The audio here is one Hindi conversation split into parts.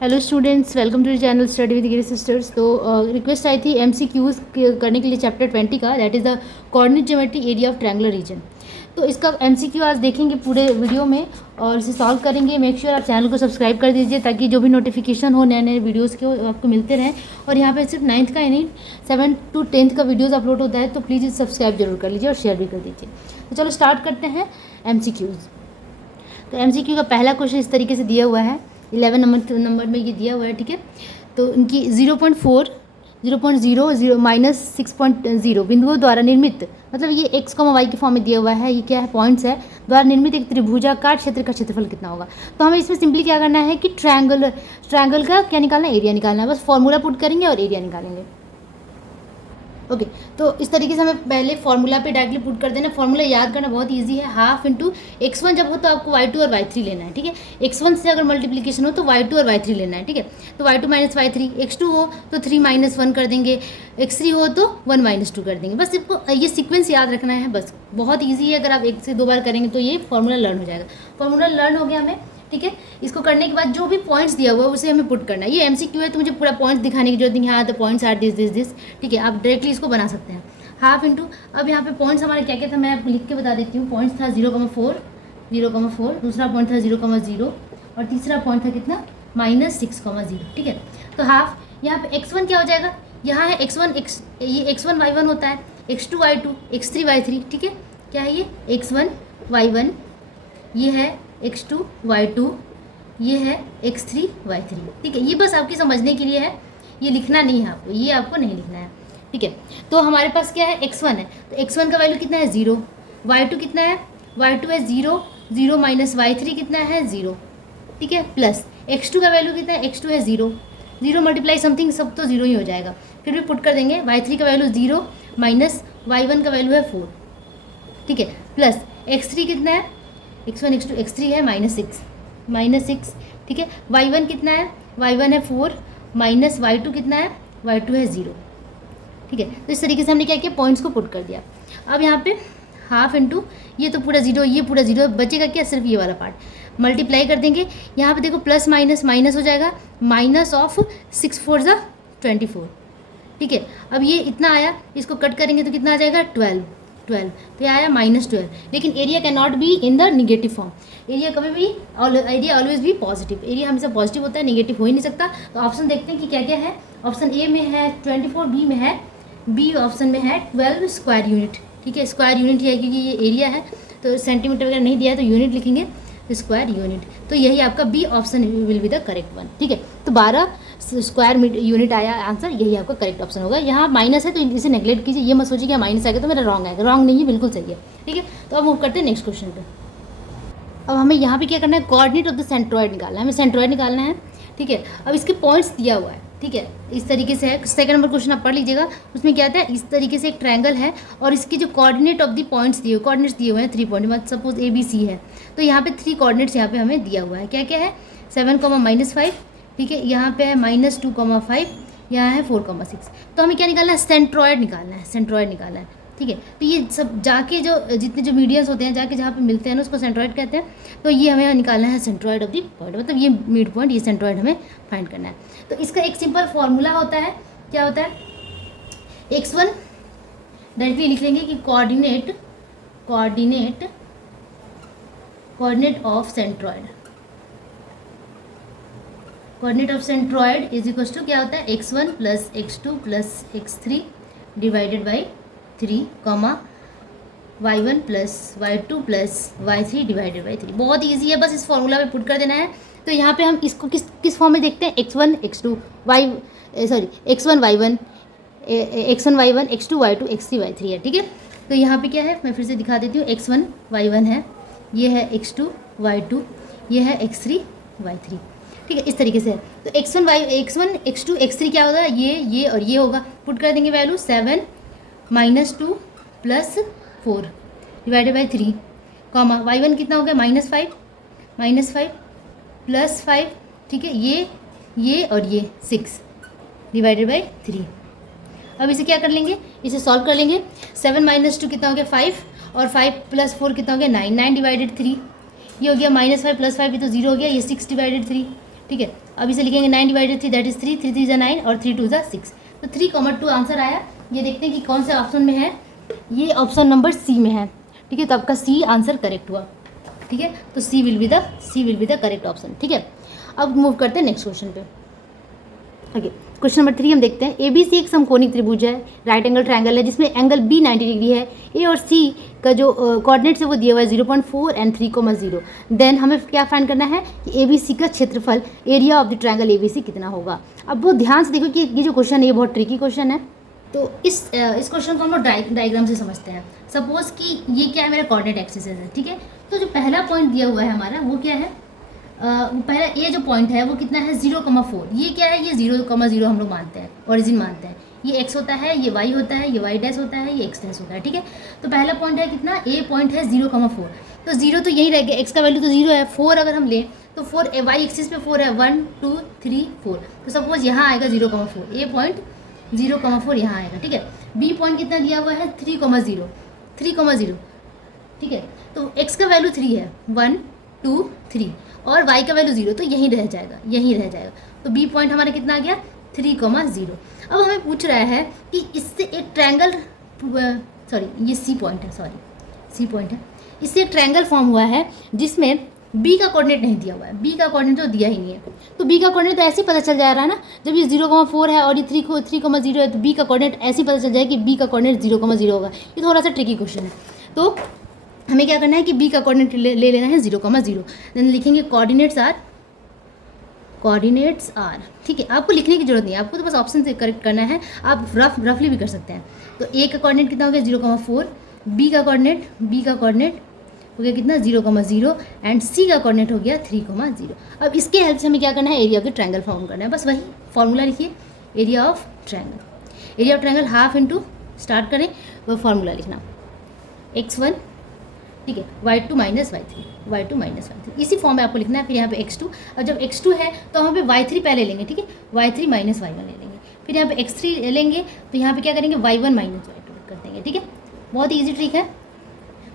Hello students, welcome to the channel study with Giri sisters. तो रिक्वेस्ट आई थी एमसीक्यूज करने के लिए चैप्टर 20 का, that is the coordinate geometry area of triangular region. तो इसका एमसीक्यू आज देखेंगे पूरे वीडियो में और इसे सॉल्व करेंगे। मेक श्योर आप चैनल को सब्सक्राइब कर दीजिए ताकि जो भी नोटिफिकेशन हो नए नए वीडियोज़ के आपको मिलते रहें। और यहाँ पे सिर्फ 9th का ही नहीं 7th to 10th का वीडियोज़ अपलोड होता है, तो प्लीज़ इसे सब्सक्राइब जरूर कर लीजिए और शेयर भी कर दीजिए। तो चलो स्टार्ट करते हैं एमसीक्यूज़। तो एमसीक्यू का पहला क्वेश्चन इस तरीके से दिया हुआ है, 11 नंबर में ये दिया हुआ है, ठीक है। तो इनकी 0.4 0.00 माइनस 6.0 बिंदुओं द्वारा निर्मित, मतलब ये एक्स कॉमा वाई के फॉर्म में दिया हुआ है, ये क्या है, पॉइंट्स है, द्वारा निर्मित एक त्रिभुजाकार क्षेत्र का क्षेत्रफल कितना होगा। तो हमें इसमें सिंपली क्या करना है कि ट्रायंगल का क्या निकालना है, एरिया निकालना है। बस फॉर्मूला पुट करेंगे और एरिया निकालेंगे। ओके तो इस तरीके से हमें पहले फॉर्मूला पे डायरेक्टली पुट कर देना। फॉर्मूला याद करना बहुत इजी है, हाफ इंटू x1 जब हो तो आपको y2 और y3 लेना है, ठीक है। x1 से अगर मल्टीप्लिकेशन हो तो y2 और y3 लेना है, ठीक है। तो y2 माइनस y3, x2 हो तो 3 माइनस 1 कर देंगे, x3 हो तो 1 माइनस 2 कर देंगे। बस इसको ये सीक्वेंस याद रखना है, बस बहुत ईजी है। अगर आप एक से दो बार करेंगे तो ये फॉर्मूला लर्न हो जाएगा। फॉर्मूला लर्न हो गया हमें, ठीक है। इसको करने के बाद जो भी पॉइंट्स दिया हुआ है उसे हमें पुट करना है। ये एमसीक्यू है तो मुझे पूरा पॉइंट्स दिखाने की जरूरत नहीं है। हाँ, द पॉइंट्स आर दिस, ठीक है। आप डायरेक्टली इसको बना सकते हैं। हाफ इंटू, अब यहाँ पे पॉइंट्स हमारे क्या क्या था मैं लिख के बता देती हूँ। पॉइंट्स था 0,4, दूसरा पॉइंट था 0,0 और तीसरा पॉइंट था कितना, -6,0, ठीक है। तो हाफ, यहाँ पे x1 क्या हो जाएगा, यहाँ है x1 ये x1 y1 होता है, x2 y2, x3 y3, ठीक है। क्या है ये x1 y1, ये है x2 y2, ये है x3 y3, ठीक है। ये बस आपके समझने के लिए है, ये लिखना नहीं है आपको, ये आपको नहीं लिखना है, ठीक है। तो हमारे पास क्या है, x1 है, तो x1 का वैल्यू कितना है 0, y2 कितना है, y2 है 0 माइनस y3 कितना है 0, ठीक है, प्लस x2 का वैल्यू कितना है, x2 है 0 मल्टीप्लाई समथिंग, सब तो 0 ही हो जाएगा, फिर भी पुट कर देंगे। y3 का वैल्यू 0 माइनस y1 का वैल्यू है 4, ठीक है, प्लस x3 कितना है, x1 x2 x3 है -6, ठीक है। y1 कितना है, y1 है 4 माइनस y2 कितना है, y2 है 0, ठीक है। तो इस तरीके से हमने क्या किया, पॉइंट्स को पुट कर दिया। अब यहाँ पे हाफ इंटू, ये तो पूरा 0, ये पूरा 0, बचेगा क्या, सिर्फ ये वाला पार्ट मल्टीप्लाई कर देंगे। यहाँ पे देखो प्लस माइनस माइनस हो जाएगा, माइनस ऑफ 6 4 ज़ा 24, ठीक है। अब ये इतना आया, इसको कट करेंगे तो कितना आ जाएगा 12, तो ये आया -12। लेकिन area can not be in the negative form. Area कभी भी, एरिया ऑलवेज भी पॉजिटिव, एरिया हमेशा पॉजिटिव होता है, निगेटिव हो ही नहीं सकता। तो ऑप्शन देखते हैं कि क्या क्या है। ऑप्शन ए में है 24, बी में है, बी ऑप्शन में है 12 स्क्वायर यूनिट, ठीक है। स्क्वायर यूनिट है क्योंकि ये एरिया है, तो सेंटीमीटर वगैरह नहीं दिया है तो यूनिट लिखेंगे, स्क्वायर यूनिट। तो यही आपका B option will be the correct one, ठीक है। तो 12 स्क्वायर यूनिट आया आंसर, यही आपका करेक्ट ऑप्शन होगा। यहाँ माइनस है तो इसे नेगलेक्ट कीजिए, ये मत सोचिए कि माइनस आएगा तो मेरा रॉन्ग आएगा, रॉन्ग नहीं है, बिल्कुल सही है, ठीक है। तो अब मूव करते हैं नेक्स्ट क्वेश्चन पे। अब हमें यहाँ पे क्या करना है, कोऑर्डिनेट ऑफ द सेंट्रॉइड निकालना है, हमें सेंट्रॉइड निकालना है, ठीक है। अब इसके पॉइंट्स दिया हुआ है, ठीक है, इस तरीके से है। सेकंड नंबर क्वेश्चन आप पढ़ लीजिएगा, उसमें क्या आता है, इस तरीके से एक ट्रायंगल है और इसके जो कोऑर्डिनेट ऑफ द पॉइंट्स दिए हुए हैं 3 पॉइंट, मतलब सपोज ABC है, तो यहाँ पे 3 कोऑर्डिनेट्स यहाँ पे हमें दिया हुआ है। क्या क्या है, 7, -5, ठीक है, यहाँ पे है -2,5, यहाँ है 4,6। तो हमें क्या निकालना है, सेंट्रॉइड निकालना है, ठीक है। तो ये सब जाके जो जितने जो मीडियंस होते हैं जाके जहाँ पे मिलते हैं ना उसको सेंट्रॉइड कहते हैं। तो ये हमें निकालना है सेंट्रॉइड ऑफ द पॉइंट, मतलब ये मिड पॉइंट, ये सेंट्रॉइड हमें फाइंड करना है। तो इसका एक सिंपल फॉर्मूला होता है, क्या होता है, x1 डायरेक्टली लिख लेंगे कि coordinate of centroid is equal to क्या होता है, x1 plus x2 plus x3 divided by 3, y1 plus y2 plus y3 divided by 3। बहुत ईजी है, बस इस फॉर्मूला में पुट कर देना है। तो यहाँ पे हम इसको किस फॉर्म में देखते हैं, x1 x1 y1 x2 y2 x3 y3 है, ठीक है। तो यहाँ पे क्या है, मैं फिर से दिखा देती हूँ, x1 y1 है, ये है x2 y2, ये है x3 y3, ठीक है, इस तरीके से है। तो x1 x2 x3 क्या होगा, ये और ये होगा, पुट कर देंगे value 7 -2 plus 4 divided by 3, y1 कितना हो गया, -5 प्लस 5, ठीक है, ये और ये 6 डिवाइडेड बाई 3। अब इसे क्या कर लेंगे, इसे सॉल्व कर लेंगे। 7 - 2 कितना हो गया 5, और 5 + 4 कितना हो गया 9 डिवाइडेड 3, ये हो गया -5 + 5 ये तो 0 हो गया, ये 6 डिवाइडेड 3, ठीक है। अब इसे लिखेंगे 9 डिवाइडेड 3 दैट इज 3, 3 3 9 और 3 2 6। तो 3,2 आंसर आया। ये देखते हैं कि कौन से ऑप्शन में है, ये ऑप्शन नंबर सी में है, ठीक है। तो आपका सी आंसर करेक्ट हुआ, ठीक है। तो C will be the correct option, ठीक है। अब मूव करते हैं नेक्स्ट क्वेश्चन पे। ओके, क्वेश्चन नंबर 3 हम देखते हैं। ए बी सी एक समकोणिक त्रिभुज है, राइट एंगल ट्रायंगल है, जिसमें एंगल बी 90 डिग्री है। ए और सी का जो कोऑर्डिनेट्स है वो दिया हुआ है 0.4 एंड 3,0। देन हमें क्या फाइंड करना है कि ए बी सी का क्षेत्रफल, area of the triangle A B C कितना होगा। अब बहुत ध्यान से देखो कि ये जो क्वेश्चन है ये बहुत ट्रिकी क्वेश्चन है। तो इस क्वेश्चन को हम लोग डायग्राम से समझते हैं। सपोज कि ये क्या है, मेरा कोऑर्डिनेट एक्सिस है, ठीक है। तो जो पहला पॉइंट दिया हुआ है हमारा वो क्या है, पहला ये जो पॉइंट है वो कितना है 0,4। ये क्या है, ये 0,0 हम लोग मानते हैं, ओरिजिन मानते हैं। ये x होता है, ये y होता है, ये y डैश होता है, ये x डैश होता है, ठीक है। तो पहला पॉइंट है कितना, a पॉइंट है 0,4। तो 0 तो यही रह गया, x का वैल्यू तो 0 है। 4 अगर हम लें तो 4 y एक्सिस पे 4 है, 1 2 3 4। तो सपोज यहाँ आएगा 0,4, a पॉइंट 0,4 यहाँ आएगा, ठीक है। b पॉइंट कितना दिया हुआ है 3,0, ठीक है। तो x का वैल्यू 3 है, 1 2 3, और y का वैल्यू 0, तो यहीं रह जाएगा। तो b पॉइंट हमारा कितना आ गया 3,0। अब हमें पूछ रहा है कि इससे एक ट्रायंगल, ये c पॉइंट है, इससे एक ट्रायंगल फॉर्म हुआ है जिसमें b का कोऑर्डिनेट नहीं दिया हुआ है। b का कोऑर्डिनेट तो दिया ही नहीं है, तो b का कोऑर्डिनेट तो ऐसे ही पता चल जा रहा है ना, जब ये 0,4 है और ये 3,0 है, तो b का कोऑर्डिनेट ऐसे ही पता चल जाएगा कि b का कोऑर्डिनेट 0,0 होगा। ये थोड़ा सा ट्रिकी क्वेश्चन है। तो हमें क्या करना है कि b का कोऑर्डिनेट ले लेना है 0,0। देन लिखेंगे कोऑर्डिनेट्स आर, ठीक है। आपको लिखने की जरूरत नहीं है, आपको तो बस ऑप्शन से करेक्ट करना है। आप रफली भी कर सकते हैं। तो a का कोऑर्डिनेट कितना हो गया 0,4, b का कोऑर्डिनेट हो गया कितना 0,0 एंड c का कोऑर्डिनेट हो गया 3,0। अब इसके हेल्प से हमें क्या करना है, area of the triangle form करना है। बस वही फॉर्मूला लिखिए, area of triangle half into, start करें वह फॉर्मूला लिखना, x1, ठीक है, y2 माइनस y3, इसी फॉर्म में आपको लिखना है। फिर यहाँ पे x2, और जब x2 है तो हम पे y3 पहले लेंगे, ठीक है, y3 माइनस y1 ले लेंगे। फिर यहाँ पे x3 लेंगे, तो यहाँ पे क्या करेंगे y1 माइनस y2 कर देंगे, ठीक है। बहुत ईजी ट्रिक है,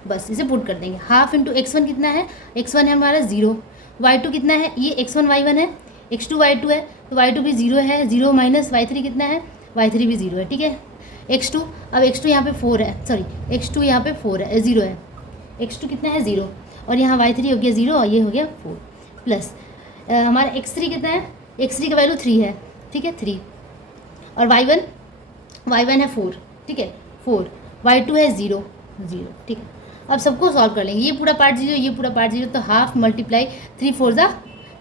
बस इसे पुट कर देंगे। हाफ इंटू x1 कितना है, x1 है हमारा 0, y2 कितना है, ये x1 y1 है, x2 y2 है, तो y2 भी 0 है, 0 माइनस y3 कितना है, y3 भी 0 है, ठीक है। x2, अब x2 यहाँ पे 4 है, x2 यहाँ पे 4 है, 0 है, x2 कितना है 0, और यहाँ y3 हो गया 0 और ये हो गया 4, प्लस हमारा x3 कितना है, x3 का वैल्यू 3 है, ठीक है, 3, और y1 है 4, ठीक है, 4, y2 है 0, ठीक है। अब सबको सॉल्व कर लेंगे, ये पूरा पार्ट 0, ये पूरा पार्ट 0, तो हाफ मल्टीप्लाई 3 4 ज़ा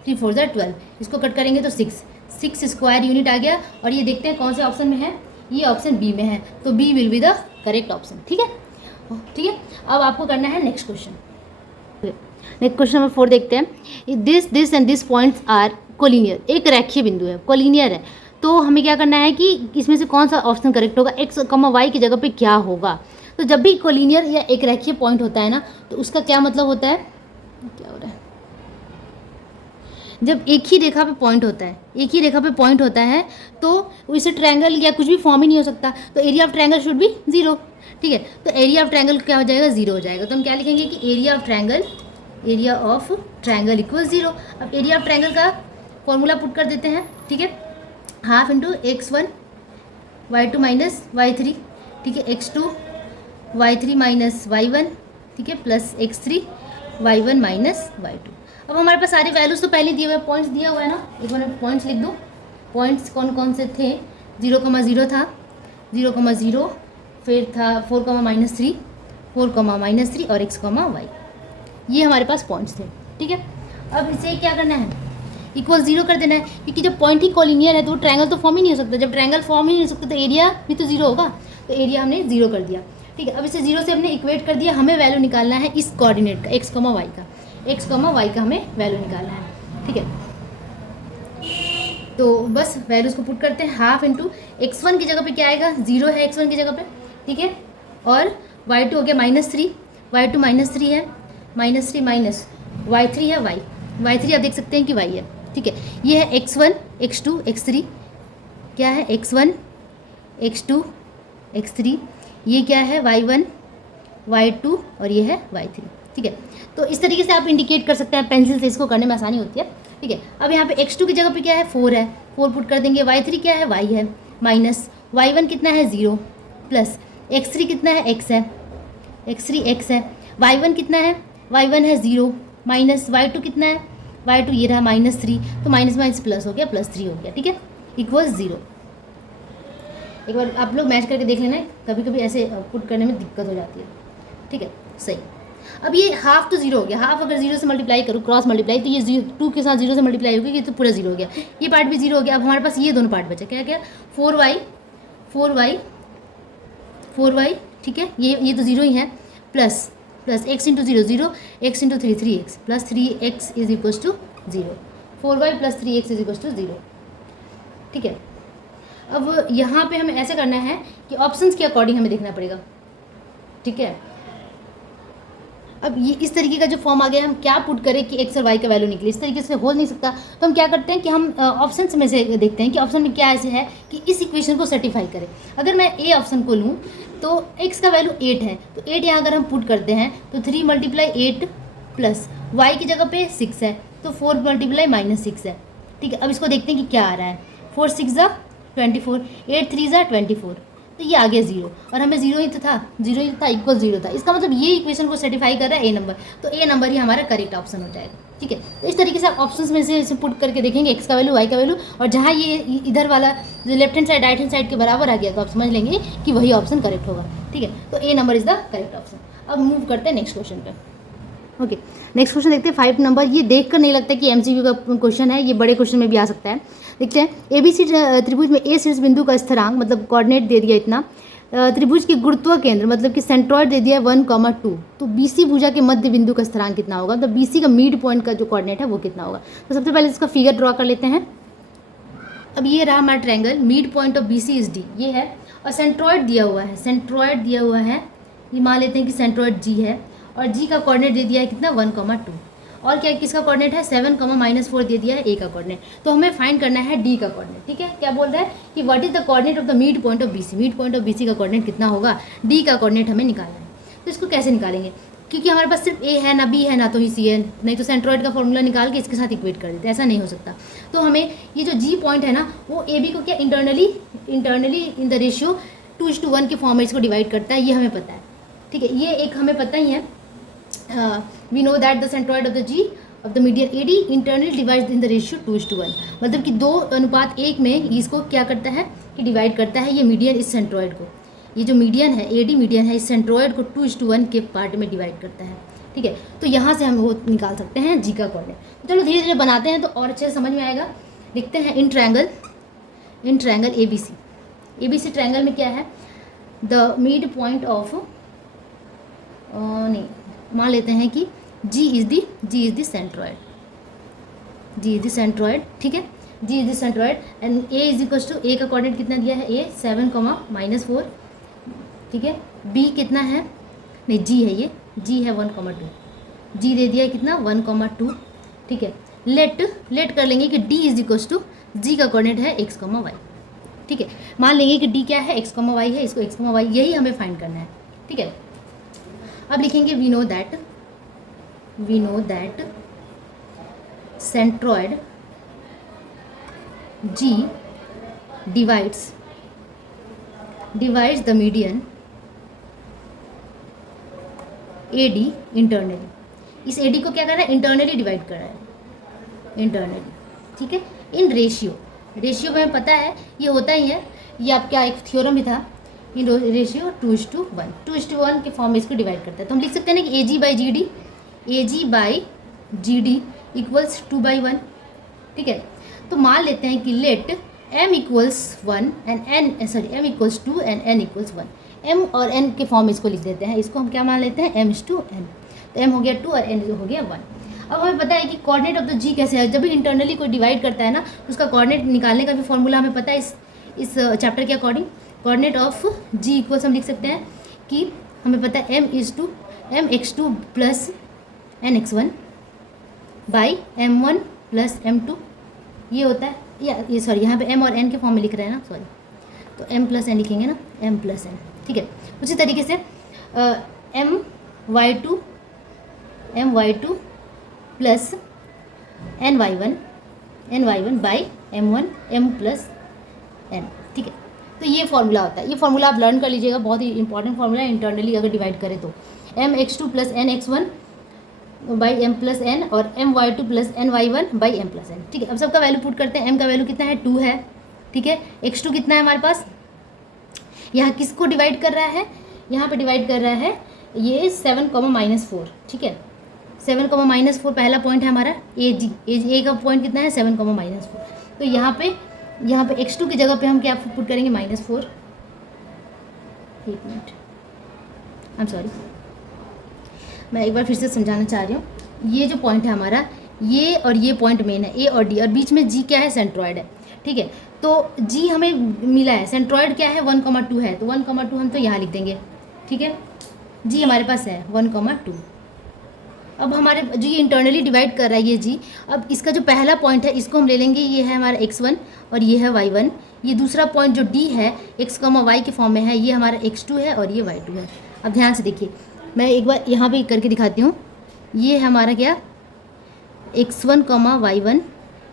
12, इसको कट करेंगे तो 6 स्क्वायर यूनिट आ गया। और ये देखते हैं कौन से ऑप्शन में है, ये ऑप्शन बी में है, तो B will be the correct option, ठीक है। अब आपको करना है next question. Next question number 4 देखते हैं। This and this points are collinear, एक रेखीय बिंदु है, कोलिनियर है। तो हमें क्या करना है कि इसमें से कौन सा ऑप्शन करेक्ट होगा, x, y की जगह पे क्या होगा। तो जब भी कोलिनियर या एक रेखीय पॉइंट होता है ना, तो उसका क्या मतलब होता है, क्या हो रहा है, जब एक ही रेखा पे पॉइंट होता है तो इसे ट्रायंगल या कुछ भी फॉर्म ही नहीं हो सकता। तो area of triangle should be 0, ठीक है। तो एरिया ऑफ ट्रायंगल क्या हो जाएगा, 0 हो जाएगा। तो हम क्या लिखेंगे कि एरिया ऑफ ट्रायंगल इक्वल 0। अब एरिया ऑफ ट्रायंगल का फॉर्मूला पुट कर देते हैं, ठीक है, half into x1 y2 minus y3, ठीक है, x2 y3 माइनस y1, ठीक है, plus x3 y1 minus y2। अब हमारे पास सारे वैल्यूज़ तो पहले दिए हुए हैं, पॉइंट्स दिया हुआ है ना, एक बार पॉइंट्स लिख दो। पॉइंट्स कौन कौन से थे, 0,0 था, 0,0, फिर था 4,-3, 4,-3 और x, y, ये हमारे पास पॉइंट्स थे, ठीक है। अब इसे क्या करना है, इक्वल 0 कर देना है, क्योंकि जब पॉइंट ही कोलिनियर है तो ट्रायंगल तो फॉर्म ही नहीं हो सकता। जब ट्रायंगल फॉर्म ही नहीं हो सकता तो एरिया भी तो 0 होगा, तो एरिया हमने 0 कर दिया, ठीक है। अब इसे 0 से हमने इक्वेट कर दिया। हमें वैल्यू निकालना है इस कोऑर्डिनेट का, x, y का हमें वैल्यू निकालना है, ठीक है। तो बस वैल्यूज़ को पुट करते हैं। हाफ इंटू x1 की जगह पे क्या आएगा, 0 है x1 की जगह पे, ठीक है, और y2 हो गया -3, y2 -3 है, -3 माइनस y3 है, y3 आप देख सकते हैं कि y है, ठीक है। ये है x1 x2 x3, क्या है x1 x2 x3, ये क्या है y1 y2 और ये है y3, ठीक है। तो इस तरीके से आप इंडिकेट कर सकते हैं पेंसिल से, इसको करने में आसानी होती है। ठीक है। अब यहाँ पे x2 की जगह पे क्या है 4 है, 4 पुट कर देंगे। y3 क्या है y है, माइनस y1 कितना है 0, प्लस x3 कितना है x है, x3 x है, y1 कितना है y1 है 0, माइनस y2 कितना है y2 ये रहा -3, तो माइनस माइनस प्लस हो गया, +3 हो गया, ठीक है, इक्वल 0। एक बार आप लोग मैच करके देख लेना, कभी कभी ऐसे पुट करने में दिक्कत हो जाती है, ठीक है, सही। अब ये हाफ तो 0 हो गया, हाफ अगर 0 से मल्टीप्लाई करो, क्रॉस मल्टीप्लाई, तो ये 2 के साथ 0 से मल्टीप्लाई होगी, ये तो पूरा 0 हो गया, ये पार्ट भी 0 हो गया। अब हमारे पास ये दोनों पार्ट बचा, क्या क्या 4y, ठीक है, ये तो 0 ही है, plus x into 0 0, x into 3 3x, plus 3x is equals to 0, 4y plus 3x is equals to 0, ठीक है। अब यहाँ पे हमें ऐसे करना है कि ऑप्शंस के अकॉर्डिंग हमें देखना पड़ेगा, ठीक है। अब ये इस तरीके का जो फॉर्म आ गया, हम क्या पुट करें कि x और y का वैल्यू निकले, इस तरीके से हो नहीं सकता। तो हम क्या करते हैं कि हम ऑप्शंस में से देखते हैं कि ऑप्शन में क्या ऐसे है कि इस इक्वेशन को सर्टिफाई करें। अगर मैं ए ऑप्शन को लूँ तो x का वैल्यू 8 है, तो 8 यहाँ अगर हम पुट करते हैं तो 3 × 8 प्लस y की जगह पे 6 है, तो 4 × -6 है, ठीक है। अब इसको देखते हैं कि क्या आ रहा है, 4 6 ज़ा 24, 8 3 ज़ा 24, तो ये आ गया 0, और हमें 0 ही तो था, 0 ही था, इक्वल 0 था। इसका मतलब ये इक्वेशन को सर्टिफाई कर रहा है ए नंबर, तो ए नंबर ही हमारा करेक्ट ऑप्शन हो जाएगा, ठीक है। तो इस तरीके से आप ऑप्शंस में से इसे पुट करके देखेंगे x का वैल्यू y का वैल्यू, और जहाँ ये इधर वाला जो left hand side right hand side के बराबर आ गया तो आप समझ लेंगे कि वही ऑप्शन करेक्ट होगा, ठीक है। तो A number is the correct option. अब मूव करते हैं नेक्स्ट क्वेश्चन पर। ओके, नेक्स्ट क्वेश्चन देखते हैं 5 नंबर। ये देखकर नहीं लगता कि एमसीक्यू का क्वेश्चन है, ये बड़े क्वेश्चन में भी आ सकता है। देखते हैं, एबीसी त्रिभुज में ए शीर्ष बिंदु का स्थिरांक मतलब कोऑर्डिनेट दे दिया इतना, त्रिभुज की गुरुत्व केंद्र मतलब कि सेंट्रॉइड दे दिया है 1,2, तो बीसी भुजा के मध्य बिंदु का स्थिरांक कितना होगा, तो बीसी का मिड पॉइंट का जो कोऑर्डिनेट है वो कितना होगा। तो सबसे पहले इसका फिगर ड्रॉ कर लेते हैं। अब ये रहा हमारा triangle, mid point of BC is D, ये है, और सेंट्रॉइड दिया हुआ है, सेंट्रॉइड दिया हुआ है, ये मान लेते हैं कि सेंट्रॉइड जी है, और जी का कोऑर्डिनेट दे दिया है कितना 1,2, और क्या किसका कोऑर्डिनेट है 7, -4 दे दिया है ए का कोऑर्डिनेट। तो हमें फाइंड करना है डी का कोऑर्डिनेट, ठीक है। क्या बोल रहा है कि what is the coordinate of the mid point of BC, mid point of BC का कोऑर्डिनेट कितना होगा, डी का कोऑर्डिनेट हमें निकालना है। तो इसको कैसे निकालेंगे, क्योंकि हमारे पास सिर्फ ए है, ना बी है, ना तो ही सी है, नहीं तो सेंट्रॉइड का फॉर्मूला निकाल के इसके साथ इक्वेट कर देते हैं, ऐसा नहीं हो सकता। तो हमें ये जो जी पॉइंट है ना, वो ए बी को क्या इंटरनली इन द रेशियो 2:1 के फॉर्म में इसको डिवाइड करता है, ये हमें पता है, ठीक है। ये एक हमें पता ही है, we know that the centroid of the G of the median A D internally divide in the ratio 2:1, मतलब कि 2:1 में इसको क्या करता है कि डिवाइड करता है ये मीडियन इस सेंट्रॉइड को, ये जो मीडियन है ए डी मीडियन है, इस सेंट्रॉइड को 2:1 के पार्ट में डिवाइड करता है, ठीक है। तो यहाँ से हम वो निकाल सकते हैं जी का कोऑर्डिनेट। चलो धीरे धीरे बनाते हैं तो और अच्छे से समझ में आएगा। देखते हैं in triangle A B C triangle में क्या है, द मिड पॉइंट ऑफ नहीं, मान लेते हैं कि G इज़ दी सेंट्रॉइड, ठीक है, G is the centroid, and A is equals to, A का कोऑर्डिनेट कितना दिया है, A 7, -4, ठीक है। B कितना है, नहीं G है, ये G है 1,2, G दे दिया है कितना 1,2, ठीक है। लेट कर लेंगे कि D is equals to, G का कोऑर्डिनेट है x, y, ठीक है। मान लेंगे कि D क्या है x, y है, इसको x, y यही हमें फाइंड करना है, ठीक है। अब लिखेंगे we know that centroid G divides the median AD internally. इस AD को क्या कर रहा है, इंटरनली डिवाइड कर रहा है, इंटरनली, ठीक है। इन रेशियो में पता है ये होता ही है, ये आपका एक थ्योरम भी था, इन रेशियो 2:1 के फॉर्म में इसको डिवाइड करता है। तो हम लिख सकते हैं ना कि AG by G D equals 2/1, ठीक है। तो मान लेते हैं कि let m equals 1 and m equals 2 and n equals 1, m और n के फॉर्म में इसको लिख देते हैं, इसको हम क्या मान लेते हैं m/n, तो m हो गया 2 और n हो गया 1। अब हमें पता है कि कोऑर्डिनेट ऑफ द जी कैसे है, जब भी इंटरनली कोई डिवाइड करता है ना, तो उसका कोऑर्डिनेट निकालने का भी फॉर्मूला हमें पता है इस चैप्टर के according. Coordinate of G equals हम लिख सकते हैं कि हमें पता है mx2 plus nx1 by m1 plus m2, ये होता है, ये सॉरी यहाँ पे m और n के फॉर्म में लिख रहे हैं ना, सॉरी, तो m प्लस n लिखेंगे ना, m प्लस n, ठीक है। उसी तरीके से my2 plus ny1 ny1 by m1 m plus n, ठीक है। तो ये फॉर्मूला होता है, ये फॉर्मूला आप लर्न कर लीजिएगा, बहुत ही इंपॉर्टेंट फॉर्मूला है इंटरनली अगर डिवाइड करें तो mx2 plus nx1 by m plus n और my2 plus ny1 by m plus n, ठीक है। अब सबका वैल्यू पुट करते हैं। m का वैल्यू कितना है 2 है, ठीक है। x2 कितना है हमारे पास, यहाँ किसको डिवाइड कर रहा है, यहाँ पे डिवाइड कर रहा है ये 7,-4, ठीक है। 7,-4 पहला पॉइंट है हमारा ए का पॉइंट कितना है 7,-4। तो यहाँ पे x2 की जगह पे हम क्या पुट करेंगे -4, एक मिनट, आई एम सॉरी, मैं एक बार फिर से समझाना चाह रही हूँ। ये जो पॉइंट है हमारा, ये और ये पॉइंट मेन है, ए और डी, और बीच में जी क्या है, सेंट्रॉयड है, ठीक है। तो जी हमें मिला है, सेंट्रॉयड क्या है 1,2 है, तो 1,2 हम तो यहाँ लिख देंगे, ठीक है। जी हमारे पास है 1,2। अब हमारे जो ये इंटरनली डिवाइड कर रहा है ये जी, अब इसका जो पहला पॉइंट है इसको हम ले लेंगे, ये है हमारा x1 और ये है y1। ये दूसरा पॉइंट जो d है x, y के फॉर्म में है, ये हमारा x2 है और ये y2 है। अब ध्यान से देखिए, मैं एक बार यहाँ पे करके दिखाती हूँ। ये है हमारा क्या x1, y1,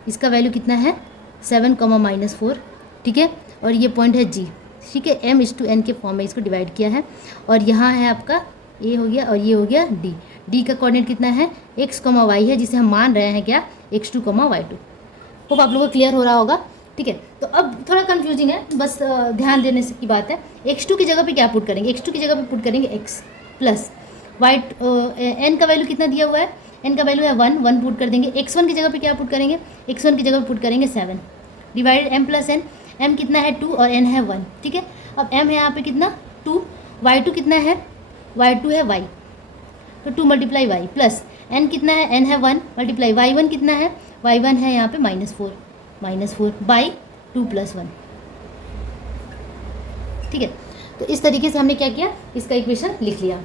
इसका वैल्यू कितना है 7,-4, ठीक है। और ये पॉइंट है g, ठीक है, m/n के फॉर्म में इसको डिवाइड किया है। और यहाँ है आपका a हो गया और ये हो गया d का कोऑर्डिनेट कितना है x, y है, जिसे हम मान रहे हैं क्या x2, y2। होप आप लोगों को क्लियर हो रहा होगा, ठीक है। तो अब थोड़ा कंफ्यूजिंग है, बस ध्यान देने की बात है। x2 की जगह पे क्या पुट करेंगे, x2 की जगह पे पुट करेंगे x प्लस y, n का वैल्यू कितना दिया हुआ है, n का वैल्यू है 1 पुट कर देंगे। x1 की जगह पे क्या पुट करेंगे, x1 की जगह पे पुट करेंगे 7 divide m plus n, m कितना है 2 और n है 1, ठीक है। अब m है यहाँ पे कितना 2, y2 कितना है, y2 है y, तो 2 मल्टीप्लाई y प्लस n कितना है, n है 1 मल्टीप्लाई y1 कितना है, y1 है यहाँ पे -4 बाई 2 + 1, ठीक है। तो इस तरीके से हमने क्या किया, इसका इक्वेशन लिख लिया,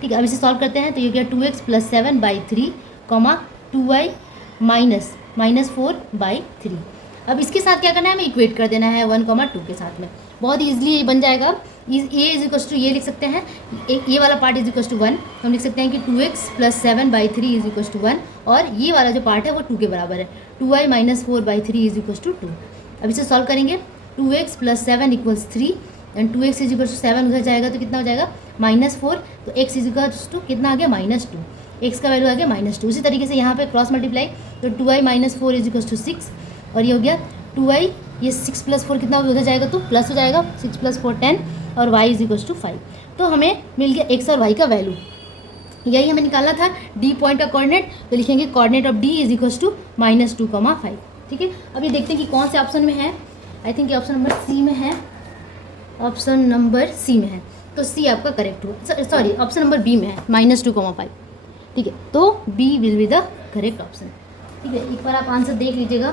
ठीक है। अब इसे सॉल्व करते हैं, तो ये क्या 2x + 7/3, 2y -4/3। अब इसके साथ क्या करना है, हमें इक्वेट कर देना है 1,2 के साथ में। बहुत ईजिली ये बन जाएगा। a = ये लिख सकते हैं, ये वाला पार्ट = 1, हम लिख सकते हैं कि 2x + 7/3 = 1, और ये वाला जो पार्ट है वो 2 के बराबर है, 2y -4/3 = 2। अब इसे सॉल्व करेंगे, 2x + 7 = 3 एंड 2x = 7 उधर जाएगा तो कितना हो जाएगा -4, तो x = कितना आ गया -2, x का वैल्यू आ गया -2। उसी तरीके से यहाँ पे क्रॉस मल्टीप्लाई, तो 2y -4 = 6, और ये हो गया 2y, ये 6 + 4 कितना उधर जाएगा तो प्लस हो जाएगा, 6 + 4 10, और y = 5। तो हमें मिल गया x और y का वैल्यू, यही हमें निकालना था। d पॉइंट का कोऑर्डिनेट, तो लिखेंगे कोऑर्डिनेट ऑफ d = -2,5, ठीक है। अब ये देखते हैं कि कौन से ऑप्शन में है। आई थिंक ये ऑप्शन नंबर सी में है, ऑप्शन नंबर सी में है, तो सी आपका करेक्ट हो, सॉरी ऑप्शन नंबर बी में है -2,5, ठीक है। तो B will be the correct option, ठीक है। एक बार आप आंसर देख लीजिएगा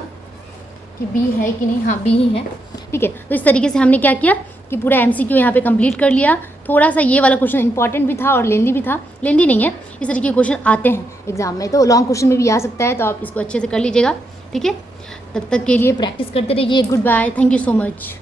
कि बी है कि नहीं, हाँ बी ही है, ठीक है। तो इस तरीके से हमने क्या किया कि पूरा MCQ यहाँ पे कंप्लीट कर लिया। थोड़ा सा ये वाला क्वेश्चन इंपॉर्टेंट भी था और लेंदी भी था, लेंदी नहीं है, इस तरीके के क्वेश्चन आते हैं एग्जाम में, तो लॉन्ग क्वेश्चन में भी आ सकता है, तो आप इसको अच्छे से कर लीजिएगा, ठीक है। तब तक के लिए प्रैक्टिस करते रहिए। Goodbye, thank you so much.